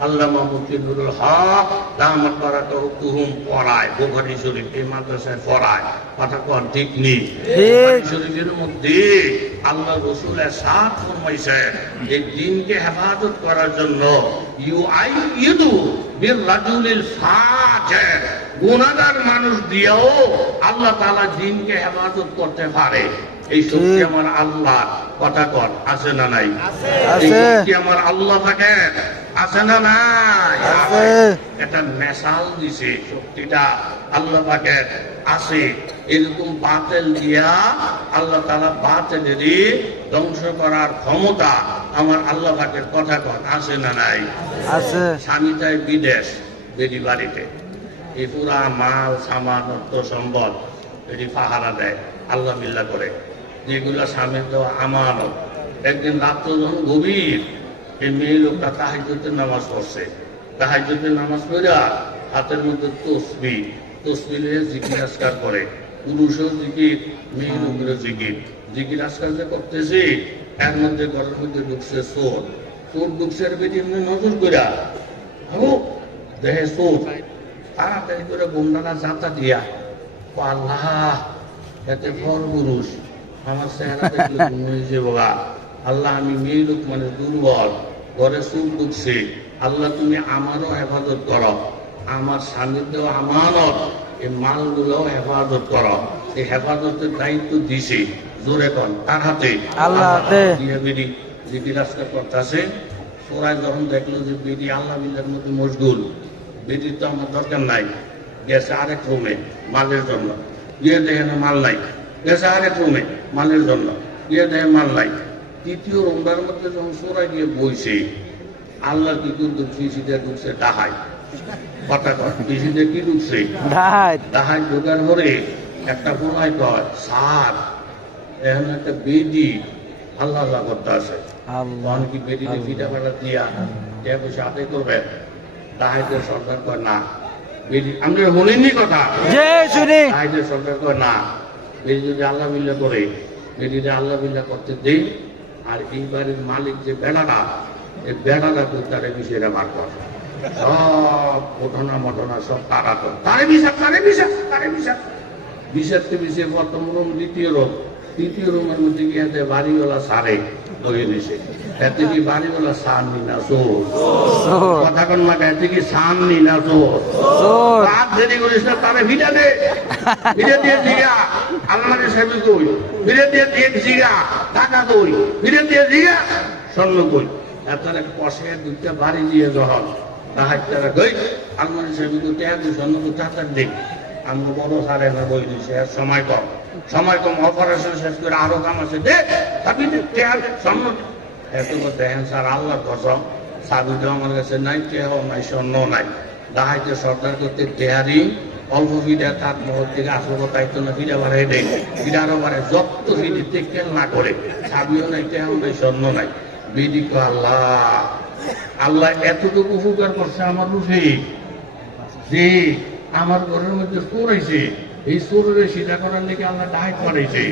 আল্লাহ মাহমুদ্দিন নুরুল হক দামাত হুকুম পড়ায় বোখারি শরীফ এই মাদ্রাসায় পড়ায়। কথা কন ঠিক নেই শরীফের মধ্যে আল্লাহ রসুল সাত ফরমাইছে এই দিনকে হেফাজত করার জন্য ইউ আই ইদু বীর রাজুলিল ফাজের গুনাহগার মানুষ দিয়েও আল্লাহ তাআলা দিনকে হেফাজত করতে পারে। এই শক্তি আমার আল্লাহ? কথা কর আছে না নাই? এই শক্তি আমার আল্লাহ থাকে? আছে না নাই? এটা মেশাল দিছে শক্তিটা আল্লাহ পাকে আছে। এরকম বাতেল দিয়া আল্লাহ তালা বাতেলেরই ধ্বংস করার ক্ষমতা আমার আল্লাহ পাকের কথা কন আছে না নাই? আছে। স্বামী যায় বিদেশ বেরি বাড়িতে। এই পুরা মাল সামান অর্থ সম্পদ এটি পাহারা দেয় আল্লাহ বিল্লাহ করে। যেগুলো স্বামীর তো আমানত। একদিন রাত্র যখন গভীর, এই মেয়ে লোকটা তাহাজ্যতের নামাজ পড়ছে। তাহাজ্যতের নামাজ পড়া হাতের মধ্যে তসবি তসবি নিয়ে জিকির আজকার করে। পুরুষও জিকির, মেয়ে লোকেরও জিকির। জিকির আজকার যে করতেছে, এর মধ্যে ঘরের মধ্যে ঢুকছে চোর। চোর ঢুকছে বেরিয়ে এমনি নজর কইরা, আবু, দেহে চোর। তাড়াতাড়ি করে বন্ধানা যাতা দিয়া, আল্লাহ, এতে ফর পুরুষ আমার চেহারা দেখলে তুমি বাবা আল্লাহ আমি মেয়ে লোক মানে দুর্বল ঘরে চুল ঢুকছে আল্লাহ তুমি আমারও হেফাজত করো। আমার স্বামীর দেওয়া আমানত। এই মালগুলো হেফাজত করো। এই হেফাজতের দায়িত্ব দিছে। জোরে কন তার হাতে। আল্লাহ। দিয়ে বেরি যে রাস্তা করতেছে ওরাই যখন দেখল যে বেরি আল্লাহ বিল্লার মধ্যে মশগুল বেরির তো আমার দরকার নাই। গেছে আরেক রুমে মালের জন্য। গিয়ে দেখে মাল নাই। গেছে আরেক রুমে। মালের জন্য। গিয়ে দেখে মাল নাই। তৃতীয় রুমটার মধ্যে যখন সোরাই গিয়ে বইছে আল্লাহ কি কিন্তু কৃষিতে ঢুকছে ডাহাই কথা কর কৃষিতে কি ঢুকছে তাহাই ঢোকার পরে একটা কোনায় কয় সার এখন একটা বেদি আল্লাহ আল্লাহ করতে আছে। তখন কি বেদিতে ফিটা ফাটা দিয়া টাকা পয়সা আদায় করবে? তাহাইদের সরকার কয় না। বেদি আমরা বলিনি কথা। যে সরকার কয় না। বেদি যদি আল্লাহ বিল্লা করে বেদিতে আল্লাহ বিল্লা করতে দেই আর এই বাড়ির মালিক যে বেড়াটা এই বেড়াটা তো তারে বিষয়টা বার কর সব ঘটনা মটনা সব তারা তো। তারে বিষাক তারে বিষাক তারে বিষাক বিষাক্তে বিষে প্রথম রুম দ্বিতীয় রুম। তৃতীয় রুমের মধ্যে গিয়ে বাড়িওয়ালা সারে বয়ে দিছে এতে কি বাড়িওয়ালা সার নি না চোর। কথা কন না এতে কি সার নি না চোর। রাত দেরি করিস না তারে ভিড়া দে। ভিড়ে দিয়ে জিগা আলমারি সাহেব কই ভিড়ে দিয়ে দিয়ে জিগা টাকা কই ভিড়ে দিয়ে জিগা স্বর্ণ কই এতারে কষে দুইটা বাড়ি দিয়ে যখন তাহার তারা গই আলমারি সাহেব কই টাকা কই স্বর্ণ কই টাকা দেখ আমরা বড় সারে না বই দিছে আর সময় কম। সময় কম অপারেশন শেষ করে আরও কাম আছে দে থাকি দে টাকা দে, স্বর্ণ। এত দেখেন স্যার আল্লাহ কসম সাবিটা আমার কাছে নাই কেহ নাই স্বর্ণ নাই। দাহাইতে সরকার করতে তেহারি অল্প ফিডা তার মহল থেকে তাই তো না ফিডা বাড়াই দেয়। ফিডা আরও বাড়ে, যত ফিডি তেকেল না করে সাবিও নাই কেহ নাই, স্বর্ণ নাই। বিধি কো আল্লাহ আল্লাহ এতটুকু উপকার করছে আমার রূপে যে আমার ঘরের মধ্যে চোর হয়েছে এই চোরের সেটা করার লেগে আল্লাহ ডাইট করাইছে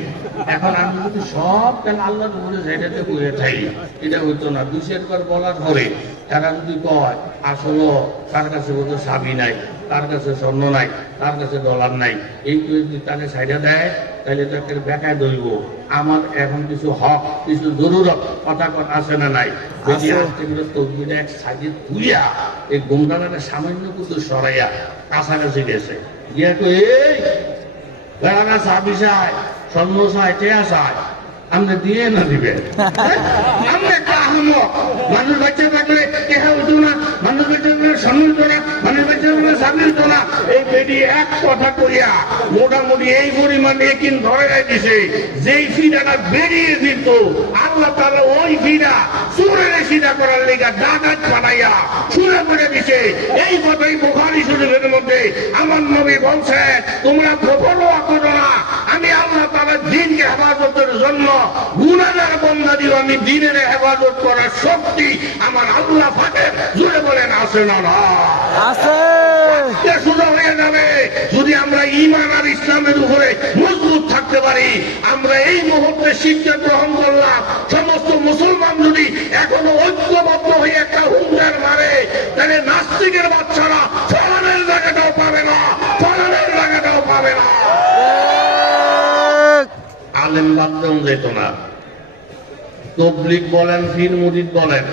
এখন আমি যদি সব, তাহলে আল্লাহর উপরে যেটাতে বয়ে থাকি। এটা হইতো না। দুই চারবার বলার পরে তারা যদি কয়, আসলে তার কাছে বোধহয় স্বামী নাই। তার কাছে স্বর্ণ নাই তার কাছে ডলার নাই। এই যদি তাকে সাইডে দেয় তাহলে তাকে বেকায় ধরব। আমার এখন কিছু হক কিছু জরুরত কথা কথা আছে না নাই? যদি আছে। আজকে তকবিটা এক সাইডে তুইয়া এই সামান্য কিছু সরাইয়া কাছাকাছি গেছে। গিয়া কই এই বেড়ানা সাবি চাই স্বর্ণ টেয়া আমরা দিয়ে না দিবে? আমরা কাহম? মানুষ বাচ্চা কইয়া মোটামুটি এই পরিমাণ একিন ধরে যেই ফিডাটা বেরিয়ে দিত আল্লাহ ওই ফিডা করার লেগা ডাকাত পাঠাইয়া শুনে করে দিছে। এই কথাই বোখারি শরীফের মধ্যে আমার নবী তোমরা প্রফলও করো না। আমি আল্লাহ তাআলা দিনকে হেফাজতের জন্য গুনাহের বন্ধা দিব আমি দিনের হেফাজত করার শক্তি আমার আল্লাহ ফাঁকে জুড়ে বলেন আসে না না। আছে আমরা ইমান আর ইসলামের উপরে মজবুত থাকতে পারি। আমরা এই মুহূর্তে শিক্ষা গ্রহণ করলাম। সমস্ত মুসলমান যদি এখনও ঐক্যবদ্ধ হয়ে একটা হুঙ্কার মারে তাহলে নাস্তিকের বাচ্চারা ফলানের জায়গাটাও পাবে না ফলানের জায়গাটাও পাবে না। আলেম বাদম যেত না। তবলিক বলেন ফির মুজিদ বলেন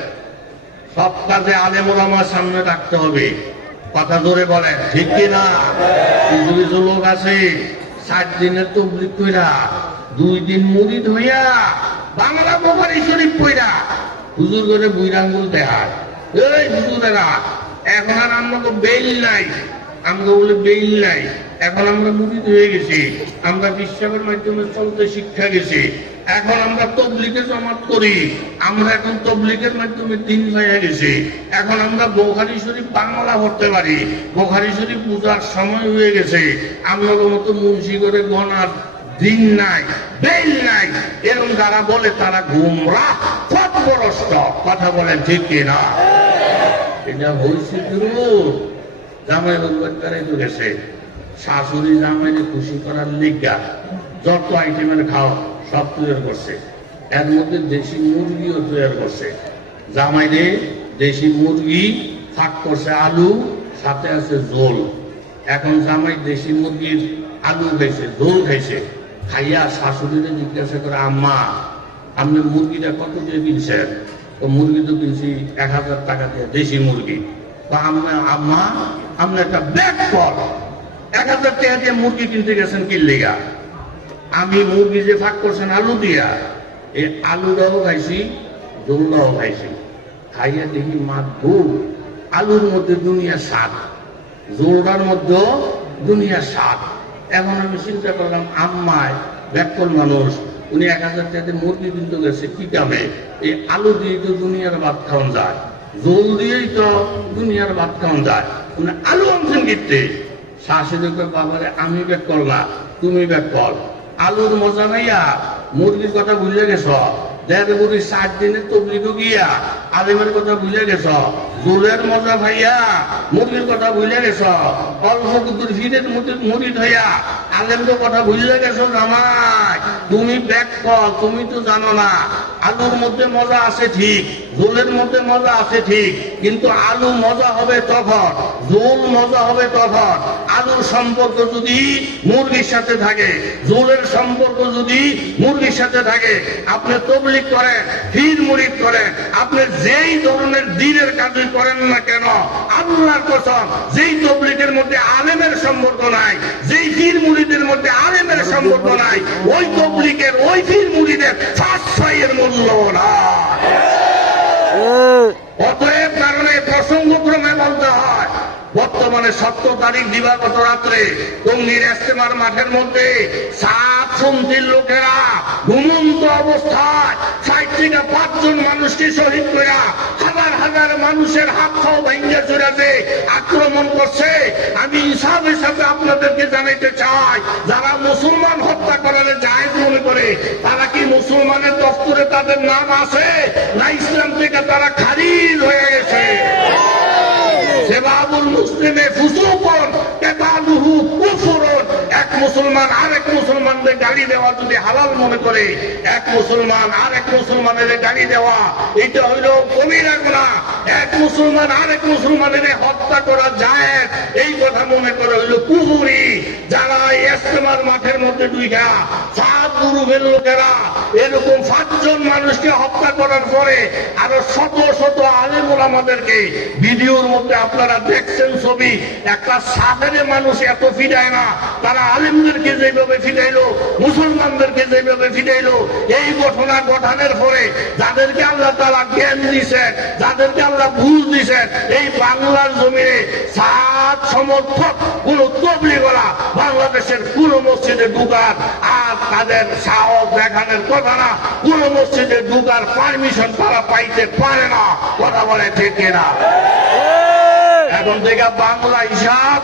সব কাজে আলেম ওলামার সামনে রাখতে হবে। কথা ধরে বলে, ঠিক কিনা? কিছু কিছু লোক আছে, ষাট দিনের তবলিক কইরা, দুই দিন মুড়ি ধইয়া বাংলা বোমারি শরীফ কইরা হুজুর করে বুইরাঙ্গুল দেখায়। এই হুজুরেরা, এখন আর আমাকে বেল নাই আমরা বলে বেইল নাই। এখন আমরা মুড়িদ হয়ে গেছি। আমরা বিশ্বাসের মাধ্যমে চলতে শিক্ষা গেছি। এখন আমরা তবলিকে জমাত করি। আমরা এখন তবলিকের মাধ্যমে দিন হয়ে গেছি। এখন আমরা বোখারি শরীফ বাংলা পড়তে পারি। বোখারি শরীফ পূজার সময় হয়ে গেছে। আমরা মতো মুন্সি করে গনার দিন নাই, বেল নাই। এরকম যারা বলে, তারা গুমরা ফটবরস্ত কথা বলেন ঠিক কিনা? এটা হয়েছে জামাই বাড়ি তো গেছে। শাশুড়ি জামাইকে খুশি করার লিগা যত আইটেমের খাও সব তৈরি করছে। এর মধ্যে দেশি মুরগিও তৈরি করছে। জামাইরে দেশি মুরগি ফাঁক করছে আলু, সাথে আছে ঝোল। এখন জামাই দেশি মুরগির আলু খাইছে, ঝোল খাইছে। খাইয়া শাশুড়িরে জিজ্ঞাসা করে, আম্মা, আপনি মুরগিটা কত দিয়ে কিনছেন? তো মুরগি তো কিনছি এক হাজার টাকা দিয়ে, দেশি মুরগি। তো আমরা আম্মা, আপনি একটা ব্যাগ কর এক হাজার টাকা দিয়ে মুরগি কিনতে গেছেন কি লেগা? আমি মুরগি যে ফাঁক করছেন, আলু দিয়া, এই আলুটাও খাইছি দোলটাও খাইছি। খাইয়া দেখি মাছ ভুল আলুর মধ্যে দুনিয়া স্বাদ জোরটার মধ্যে দুনিয়া স্বাদ। এখন আমি চিন্তা করলাম, আম্মায় ব্যাকল মানুষ, উনি এক হাজার টাকা মুরগি কিনতে গেছে, কি কামে? এই আলু দিয়ে তো দুনিয়ার ভাত খাওয়ান যায় জোল দিয়েই তো দুনিয়ার ভাত খাওয়ান যায়। উনি আলু আনছেন কিনতে। কয়, বাবারে আমি ব্যাগ করলা তুমি ব্যাগ কর। আলুর মজা নাইয়া মুরগির কথা ভুলে গেছ? দেড় বুড়ি সাত দিনে তবলিগ গিয়া আলিমের কথা ভুলে গেছ? জোলের মজা ভাইয়া মুরগির কথা ভুলে গেছ। অল্প কুকুর ভিড়ের মুড়ি কথা ভুলে গেছো জামাই। তুমি ব্যাক তুমি তো জানো না, আলুর মধ্যে মজা আছে ঠিক, ঝোলের মধ্যে মজা আছে ঠিক, কিন্তু আলু মজা হবে তখন, ঝোল মজা হবে তখন। আলুর সম্পর্ক যদি মুরগির সাথে থাকে, ঝোলের সম্পর্ক যদি মুরগির সাথে থাকে, আপনি তবলিক করেন ফির মুরিদ করেন, আপনি যেই ধরনের দিনের কাজই করেন না কেন? আল্লাহর কসম যেই তবলিকের মধ্যে আলেমের সম্পর্ক নাই যেই ফির মুড়িদের মধ্যে আলেমের সম্পর্ক নাই ওই তবলিকের ওই ফির মুড়িদের ফার্স্ট ছয়ের মূল্য না এ, অতএব কারণে প্রসঙ্গক্রমে বলতে হয় বর্তমানে সত্তর তারিখ দিবাগত রাত্রে টঙ্গির এস্তেমার মাঠের মধ্যে সাত সন্ধির লোকেরা ঘুমন্ত অবস্থায় ষাট থেকে পাঁচজন মানুষকে শহীদ করে হাজার হাজার মানুষের হাত খাও ভেঙ্গে চড়াতে আক্রমণ করছে। আমি হিসাব হিসাবে আপনাদেরকে জানাইতে চাই, যারা মুসলমান হত্যা করালে জায়েজ মনে করে, তারা কি মুসলমানের দপ্তরে তাদের নাম আছে? না ইসলাম থেকে তারা খারিজ হয়ে গেছে। Müslüme bu এক মুসলমান, আরেক মুসলমানদের গালি দেওয়া যদি হালাল মনে করে, এক মুসলমান, আরেক মুসলমানের গালি দেওয়া, এটা হইল কবিরা গুণা এক মুসলমান, আরেক মুসলমানের হত্যা করা যায় এই কথা মনে করে হইল কুহুরি যারা ইস্তেমার মাঠের মধ্যে ডুইগা, সাত গ্রুপের লোকেরা, এরকম পাঁচজন মানুষকে হত্যা করার পরে আরও শত শত আলেমুল আমাদেরকে ভিডিওর মধ্যে আপনারা দেখছেন ছবি। একটা সাধারণ মানুষ এত ফিরায় না, তারা আলেমদেরকে যেভাবে ফিরাইলো মুসলমানদেরকে যেভাবে ফিরাইলো এই ঘটনা ঘটানোর পরে যাদেরকে আল্লাহ তারা জ্ঞান দিছেন যাদেরকে আল্লাহ বুঝ দিছেন এই বাংলার জমিনে সাত সমর্থক কোন তবলিগরা বাংলাদেশের কোন মসজিদে ঢুকার আর তাদের সাহস দেখানোর কথা না। কোন মসজিদে ঢুকার পারমিশন তারা পাইতে পারে না। কথা বলে ঠিক না এখন থেকে বাংলা হিসাব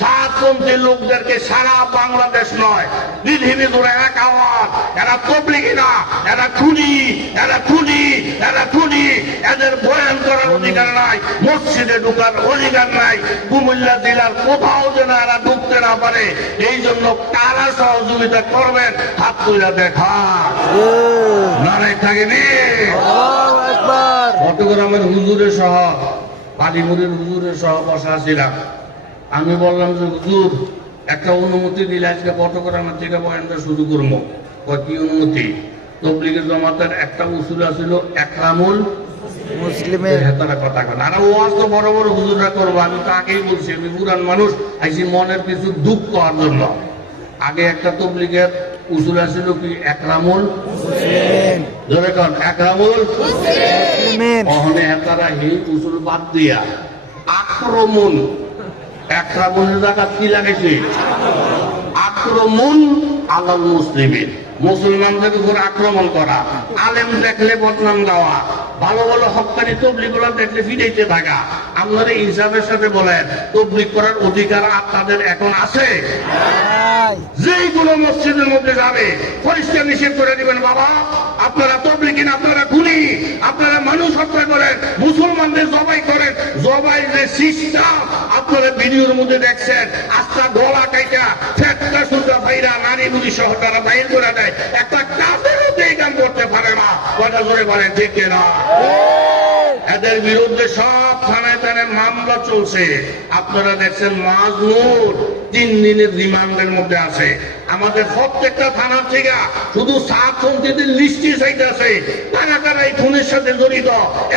সাতপন্থী লোকদেরকে সারা বাংলাদেশ নয়। পৃথিবী জুড়ে এক আওয়াজ এরা তবলিগি না এরা খুনি এরা খুনি এরা খুনি। এদের বয়ান করার অধিকার নাই মসজিদে ঢুকার অধিকার নাই। কুমিল্লা জেলার কোথাও যেন এরা ঢুকতে না পারে। এই জন্য কারা সহযোগিতা করবেন হাত তুলে দেখা এ, নারাই থাকেনি চট্টগ্রামের হুজুরের সহ কালীমুরের হুজুরের সহ বসা ছিলাম আমি বললাম যে হুজুর একটা অনুমতি দিলে আজকে চট্টগ্রামের থেকে বয়ানটা শুরু করব। কতি উন্নতি তবলিগের জমাতের একটা উসুল আছিল একরামুল মুসলিমের হেতারা কথা কন আর ওয়াজ তো বড় বড় হুজুররা করব আমি তো আগেই বলছি আমি পুরান মানুষ আইসি মনের কিছু দুঃখ করার জন্য। আগে একটা তবলিগের উসুল আছিল কি একরামুল মুসলিমের ধরে কন একরামুল অহনে হেতারা হি উসুল বাদ দিয়া। আক্রমণ আক্রমণের জায়গা কি লাগাইছে আক্রমণ আলাল মুসলিমের মুসলমানদের উপর আক্রমণ করা আলেম দেখলে বদনাম দেওয়া ভালো ভালো হকানি তবলিগগুলো দেখলে ফিরাইতে থাকা। আপনারা ইনসাফের সাথে বলেন তবলিগ করার অধিকার আপনাদের এখন আছে? যেই কোনো মসজিদের মধ্যে যাবে পরিষ্কার নিষেধ করে দিবেন বাবা। আপনারা তবলিগিন আপনারা খুনি আপনারা মানুষ হত্যা করেন, মুসলমানদের জবাই করেন, জবাই যে সিস্টেম আপনারা ভিডিওর মধ্যে দেখছেন আস্থা গলা কাইটা সুন্দর ভাইরা, নারী সহ তারা বাইর করে দেয়। একটা কাম করতে পারে না। কথা ধরে বলেন, ঠিক এদের বিরুদ্ধে সব থানায় থানায় মামলা চলছে। আপনারা দেখছেন মাজমুর তিন দিনের রিমান্ডের মধ্যে আছে। আমাদের প্রত্যেকটা থানার থেকে শুধু সাত সন্ধিদের লিস্টি চাইতেছে। কারা কারা এই খুনের সাথে জড়িত।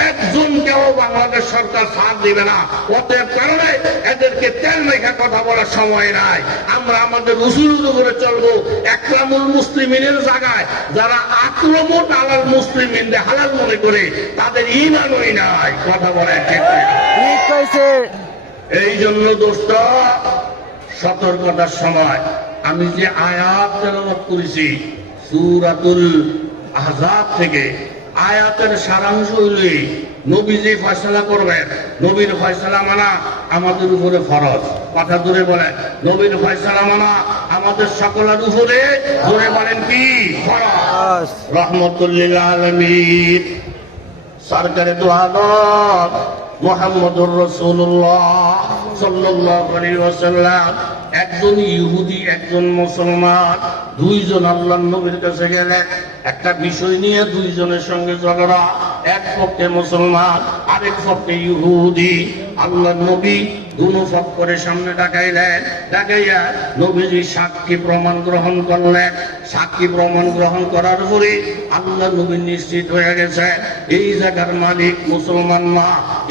একজন কেউ বাংলাদেশ সরকার সাথ দিবে না। অতএব কারণে এদেরকে তেল মেখা কথা বলার সময় নাই। আমরা আমাদের উসুল করে চলবো। একরামুল মুসলিমিনের জায়গায় যারা আক্রমণ আলাল মুসলিমিনদের হালাল মনে করে তাদের ইমানই নাই কথা বলে ঠিক না। ঠিক কইছে। এই জন্য দোস্ত সতর্কতার সময় আমি যে আয়াত তেলাওয়াত করেছি সুরাতুল আহজাব থেকে আয়াতের সারাংশ হইলে নবী যে ফয়সলা করবেন। নবীর ফয়সলা মানা আমাদের উপরে ফরজ। কথা দূরে বলেন নবীর ফয়সলা মানা আমাদের সকলের উপরে ধরে বলেন কি? ফরজ। রহমতুল্লিল আলমীর। সরকারে দোয়ানত মোহাম্মদুর রসুল্লাহ ওয়াসাল্লাম। একজন ইহুদি, একজন মুসলমান, দুইজন আল্লাহ নবীর কাছে গেলেন। একটা বিষয় নিয়ে দুইজনের সঙ্গে ঝগড়া। এক পক্ষে মুসলমান, আরেক পক্ষে ইহুদি। আল্লাহ নবী করে সামনে ডাকাইলেন ডাকাইয়া নবীজি সাক্ষী প্রমাণ গ্রহণ করলেন সাক্ষী প্রমাণ গ্রহণ করার পরে আল্লাহ নবী নিশ্চিত হয়ে গেছে, এই জায়গার মালিক মুসলমান না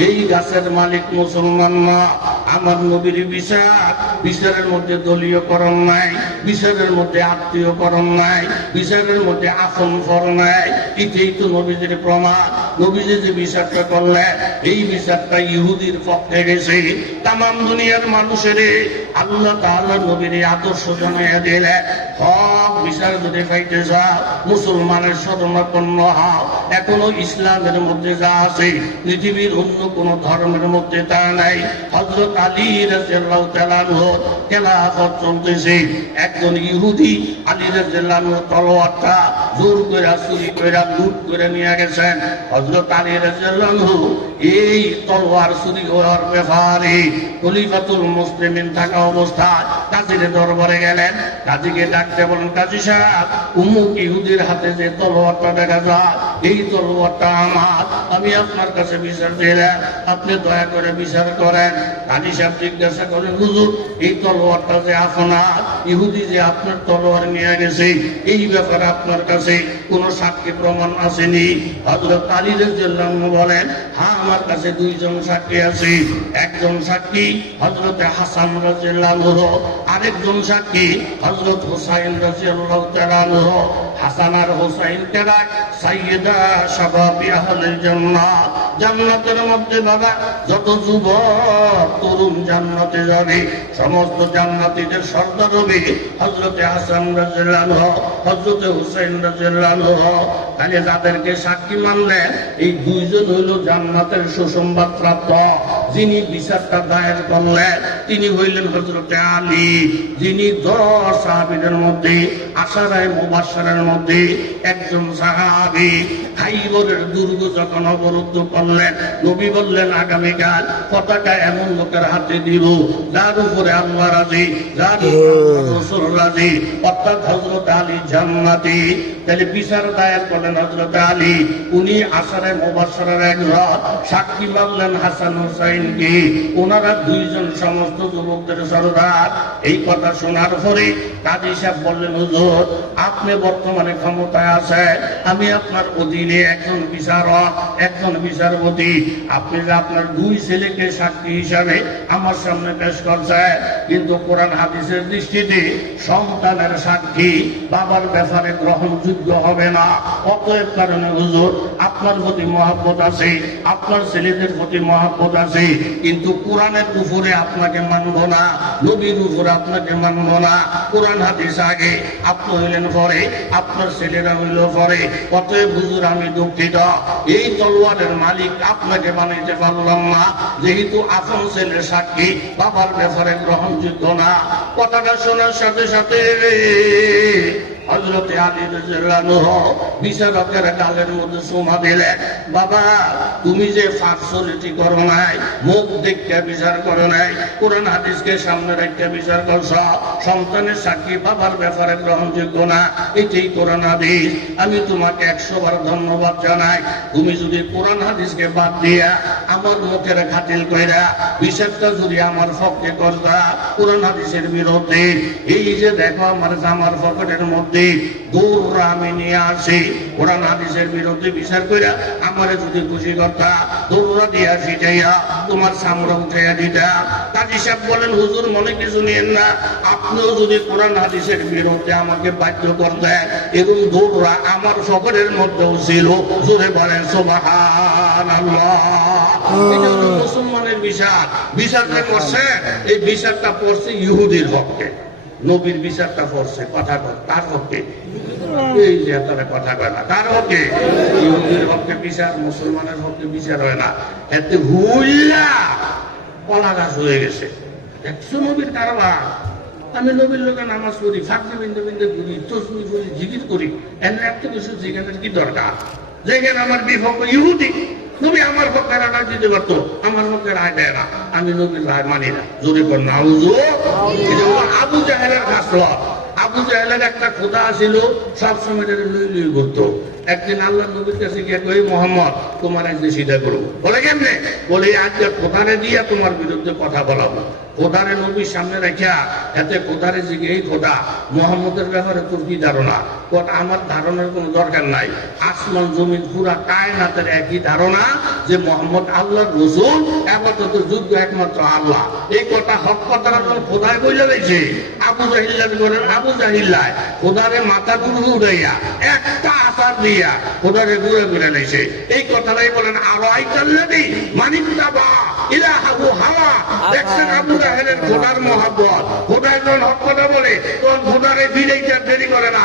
এই গাছের মালিক মুসলমান না আমার নবীর বিচার, বিচারের মধ্যে দলীয় করণ নাই, বিচারের মধ্যে আত্মীয় করণ নাই, বিচারের মধ্যে আসন ফর নাই। এটাই তো নবীজির প্রমাণ। নবীজি যে বিচারটা করলেন এই বিচারটা ইহুদির পক্ষে গেছে। দুনিয়ার মানুষের আল্লাহ তাআলা নবীর আদর্শ জানাইয়া দিলেন হক বিচার যদি পাইতে চাও মুসলমানের শরণাপন্ন হও। এখনও ইসলামের মধ্যে যা আছে, পৃথিবীর অন্য কোন ধর্মের মধ্যে তা নাই। হজরত আলী রাজিয়াল্লাহু তাআলা খেলাফত চলতেছে। একজন ইহুদি আলী রাজিয়াল্লাহু তলোয়ারটা জোর করে চুরি করে লুট করে নিয়ে গেছেন। হজরত আলী রাজিয়াল্লাহু এই তলোয়ার চুরি হওয়ার ব্যাপারে খলিফাতুল মুসলিমিন থাকা দরবারে গেলেন। কাজীকে ডাকতে বলেন কাজী সাহেব, উমুক ইহুদির হাতে যে তলোয়ারটা দেখা যায়, এই তলোয়ারটা আমার। আমি আপনার কাছে বিচার আপনি দয়া করে বিচার করেন। কাজী সাহেব জিজ্ঞাসা করেন হুজুর, এই তলোয়ারটা যে আপনার, ইহুদি যে আপনার তলোয়ার নিয়ে গেছে, এই ব্যাপারে আপনার কাছে কোন সাক্ষী প্রমাণ আসেনি? হজরত আলী রাদিয়াল্লাহু বলেন হ্যাঁ আমার কাছে দুইজন সাক্ষী আছে। একজন সাক্ষী হজরত হাসান রাজিয়াল্লাহু আরেকজন সাক্ষী হজরত হুসাইন হাসান আর হুসাইন জান্নাত জান্নাতের মধ্যে বাবা, যত যুবক তরুণ জান্নাতে যাবে, সমস্ত জান্নাতীদের সর্দার হবে হজরতে হাসান রাজিয়াল্লাহু হজরতে হুসাইন রাজিয়াল্লাহু তাহলে যাদেরকে সাক্ষী মানলেন এই দুইজন হইল জান্নাতের সুসংবাদ প্রাপ্ত যিনি বিচারটা দায়ের করলেন। তিনি হইলেন হজরতে আলী যিনি দশ সাহাবিদের মধ্যে আশারায় মুবাসারের মধ্যে একজন সাহাবি। খাইবরের দুর্গ যখন অবরুদ্ধ করলেন নবী বললেন আগামীকাল পতাকা এমন লোকের হাতে দিব যার উপরে আল্লাহ রাজি যার উপরে রাজি। অর্থাৎ হজরত আলী জান্নাতি। তাহলে বিচার দায়ের করলেন হজরত আলী, উনি আসারে মোবাসরের রাত সাক্ষী মানলেন হাসান হুসাইনকে। ওনারা দুইজন সমস্ত যুবকদের সরদার। এই কথা শোনার পরে কাজী সাহেব বললেন, হুজুর, আপনি বর্তমানে ক্ষমতায় আছেন। আমি আপনার অধীনে একজন বিচারক একজন বিচারপতি। আপনি যে আপনার দুই ছেলেকে সাক্ষী হিসাবে আমার সামনে পেশ করছেন, কিন্তু কোরআন হাদিসের দৃষ্টিতে সন্তানের সাক্ষী বাবার ব্যাপারে গ্রহণযোগ্য হবে না। অতএব কারণে হুজুর, আপনার প্রতি মহাব্বত আছে, আপনার ছেলেদের প্রতি মহাব্বত আছে, কিন্তু কোরআনের উপরে আপনাকে মানব না, নবীর উপরে আপনাকে মানব না। কোরআন হাদিস আগে আপনি হইলেন পরে, আপনার ছেলেরা হইল পরে। অতএব হুজুর, আমি দুঃখিত। এই তলোয়ারের মালিক আপনাকে বানাইতে পারলাম না, যেহেতু আপন ছেলের সাক্ষী, বাবার ব্যাপারে গ্রহণযোগ্য না। কথাটা শোনার সাথে সাথে হজরতে বিচারকের গালের মধ্যে সোমা বাবা, তুমি যে ফাঁসলিটি করো নাই, মুখ দেখতে বিচার করো নাই, কোরআন হাদিসকে সামনে রেখে বিচার করছ, সন্তানের সাক্ষী বাবার ব্যাপারে গ্রহণযোগ্য না কোরআন হাদিস। আমি তোমাকে একশো বার ধন্যবাদ জানাই। তুমি যদি কোরআন হাদিসকে বাদ দিয়া আমার মুখের খাতিল কইরা বিচারটা যদি আমার পক্ষে করতা, কোরআন হাদিসের বিরুদ্ধে, এই যে দেখো আমার জামার পকেটের মধ্যে দৌড়রা আমি নিয়ে আসি। কোরআন হাদিসের বিরুদ্ধে বিচার কইরা আমারে যদি খুশি করতা দৌড়রা দিয়ে আসি যাইয়া তোমার সামরা উঠাইয়া দিতা। কাজী সাহেব বলেন, হুজুর, মনে কিছু নিয়েন না। আপনিও যদি কোরআন হাদিসের বিরুদ্ধে আমাকে বাধ্য করতেন এবং দৌড়রা আমার সকলের মধ্যেও ছিল, জোরে বলেন সোবাহান মুসলমানের বিচার। বিচারটা করছে, এই বিচারটা পড়ছে ইহুদির পক্ষে নবীর বিচারটা পড়ছে কথা তার পক্ষে এই যে তারা কথা কয় না, তার পক্ষে ইহুদির পক্ষে বিচার, মুসলমানের পক্ষে বিচার হয় না। এতে হুইল্লা কলা গাছ হয়ে গেছে। একশো নবীর কারবার? আমি নবীর লোকে নামাজ পড়ি, ফাঁকতে বিন্দু বিন্দু ঘুরি তসমি করি জিকির করি। এমন একটা কিছু যেখানে কি দরকার? যেখানে আমার বিপক্ষ ইহুদি। নবী আমার পক্ষে রায় দিতে পারতো আমার পক্ষে রায় দেয় না। আমি নবীর রায় মানি না। জোরে কর না আবু জাহেলের খাসলা আবু জাহেলের একটা খোদা ছিল সবসময় এটা লুই লুই করতো। একদিন আল্লাহ নবীর কাছে গিয়ে কই মোহাম্মদ তোমার একদিন সিধা করব। বলে কেমনে? বলে আজকে খোদারে দিয়া তোমার বিরুদ্ধে কথা বলাবো। খোদারে নবীর সামনে রাখিয়া এতে খোদারে জিগে এই খোদা। মোহাম্মদের ব্যাপারে তোর কি ধারণা? কট আমার ধারণার কোনো দরকার নাই। আসমান জমিন পুরা কায়নাতের একই ধারণা যে মোহাম্মদ আল্লাহর রসুল একমাত্র যুদ্ধ একমাত্র আল্লাহ। এই কথা হক কথাটা যখন খোদায় বইলে রয়েছে আবু জাহিল্লা বলেন আবু জাহিল্লায় খোদারে মাথা গুরু উড়াইয়া একটা আসার দিয়া খোদারে ঘুরে ঘুরে লেছে এই কথাটাই বলেন আরও আইতাল্লাদি মানিকটা বা ইলাহাবু হাওয়া দেখছেন আবু জাহেলের খোদার মহাব্বত। খোদায় যখন হক কথা বলে তখন খোদারে বিদাইতে দেরি করে না।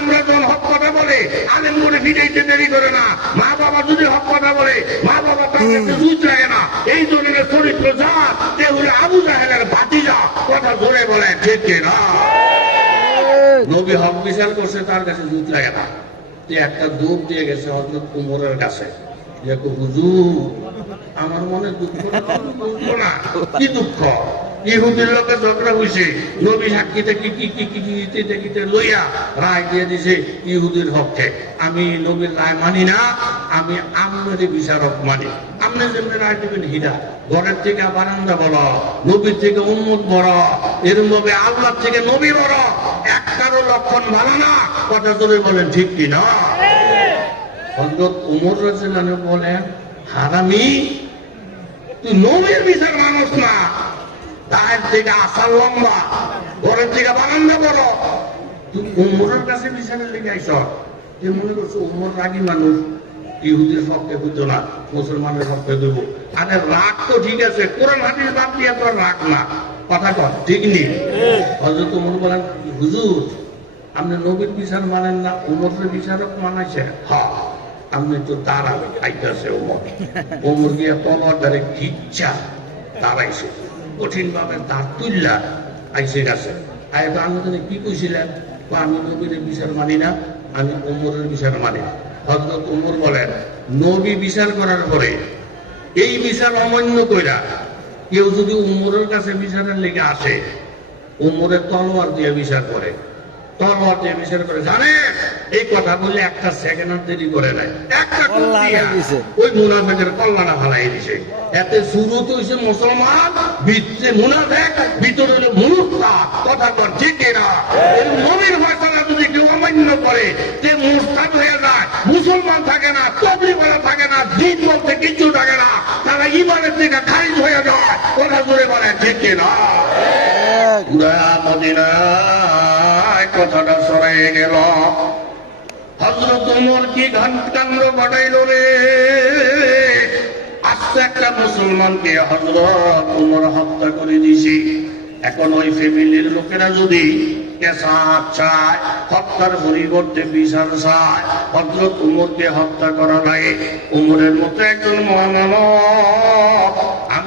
আলেমরা যখন হক কথা বলে আলেম করে বিদাইতে দেরি করে না। মা বাবা যদি হক কথা বলে মা বাবা তার কাছে জুত লাগে না। এই ধরনের চরিত্র যা তে হলে আবু জাহেলের ভাতিজা। কথা জোরে বলে ঠিক না? নবী হক বিচার করছে তার কাছে জুত লাগে না। যে একটা দৌড় দিয়ে গেছে হজরত কুমরের কাছে। যে হুজুর আমার মনে দুঃখ না? কি দুঃখ? ইহুদির লোকে ঝগড়া হয়েছে নবী সাক্ষীতে কি কি কি কি কি দেখিতে লইয়া রায় দিয়ে দিছে ইহুদির হককে। আমি নবীর রায় মানি না, আমি আমনের বিচারক মানি। আপনি যেমনি রায় দেবেন ঘরের থেকে বারান্দা বড় নবীর থেকে বড়। এরকম ভাবে আল্লাহ থেকে নবী বড়। লক্ষণ ভালো না, কথা তোরে বলেন, ঠিক কি না? হজরত উমর রাজিয়াল্লাহু বলেন, হারামি, তুই নবীর বিচার মানুষ না। গায়ের থেকে আসার লম্বা, ঘরের উমরের কাছে বিচারের লেগে আইস মনে করছ উমর রাগী মানুষ? ইহুদির পক্ষে বুঝতো না, মুসলমানের পক্ষে দেব আরে রাগ তো ঠিক আছে, কোরআন হাদিস বাদ দিয়ে রাগ না। কথা কর ঠিক নেই? হজরত উমর বলেন, হুজুর, আপনি নবীর বিচার মানেন না, উমরের বিচারক মানাইছে। হ্যাঁ আপনি তো তারা আইতাছে ওমর ওমর গিয়া কমর ধরে খিচ্ছা দাঁড়াইছে। কঠিন ভাবে দাঁত তুললা আইসে গেছে। আয় তো আমি তো কি কইছিলেন? আমি নবীর বিচার মানি না, আমি উমরের বিচার মানি হজরত উমর বলেন, নবী বিচার করার পরে এই বিচার অমান্য কইরা কেউ যদি উমরের কাছে বিচারের লেগে আসে, উমরের তলোয়ার দিয়ে বিচার করে। তরবার দিয়ে মিশন করে জানে এই কথা বলে একটা সেকেন্ড দেরি করে নাই। একটা টুক কল্লা দিয়া হারাই দিছে। ওই মুনাফেকের কল্যাণা ফালাই দিছে। এতে শুরু তো হয়েছে মুসলমান ভিতরে মুনাফেক ভিতরে হলো মুরুক্তা কথা কর ঠিক না এই নবীর ফয়সালা যদি কেউ অমান্য করে যে হয়ে যায় মুসলমান থাকে না তবলি বলা থাকে না দিন বলতে কিচ্ছু থাকে না তারা ইমানের থেকে খারিজ হয়ে যায়। কথা জোরে বলে ঠিক না পুরা কথাটা সরাই গেল। হজরত উমর কি ঘন্টাঙ্গ বাড়াইল রে? আস্তে একটা মুসলমানকে হজরত উমর হত্যা করে দিছি এখন ওই ফ্যামিলির লোকেরা যদি হত্যার পরিবর্তে বিচার চায় হত্যা করা লাগে উমরের মতো একজন মহামানব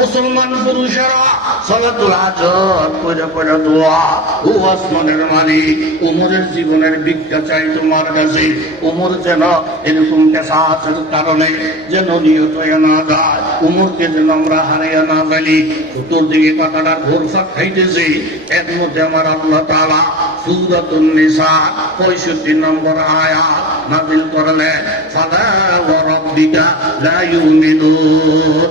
মুসলমান পুরুষেরা সলাতুল হাজত করে করে দোয়া ও আসমানের মালিক উমরের জীবনের ভিক্ষা চাই তোমার কাছে। উমর যেন এরকম পেশাচের কারণে যেন নিহত হয়ে না যায়, উমরকে যেন আমরা হারিয়ে না ফেলি। চতুর্দিকে কথাটা ঘোরফাক খাইতেছি। এর মধ্যে আমার আল্লাহ তালা সুরাতুন নিসা পঁয়ষট্টি নম্বর আয়া নাজিল করলেন, ফালা ওয়া রাব্বিকা লা ইউমিনুন।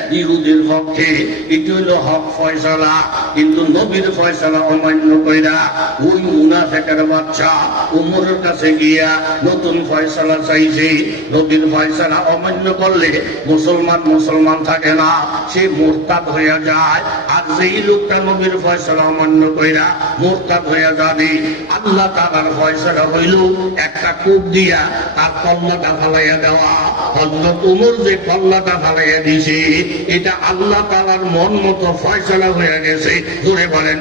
ইহুদের এটি হক ফয়সালা। কিন্তু নবীর অমান্য কইরা ওই মুনাফেকের বাচ্চা উমরের কাছে গিয়া নতুন চাইছে। নবীর অমান্য করলে মুসলমান মুসলমান থাকে না, সে মোরতাদ হইয়া যায়। আর যেই লোকটা নবীর ফয়সালা অমান্য কইরা মোরতাদ হইয়া যাবে, আল্লাহ তালার ফয়সালা হইল একটা কূপ দিয়া তার কল্লাটা ফালাইয়া দেওয়া। হজরত উমর যে কল্লাটা ফালাইয়া দিছে এটা আল্লাহ তালার মন মতো ফয়সলা হয়ে গেছে। ঘুরে বলেন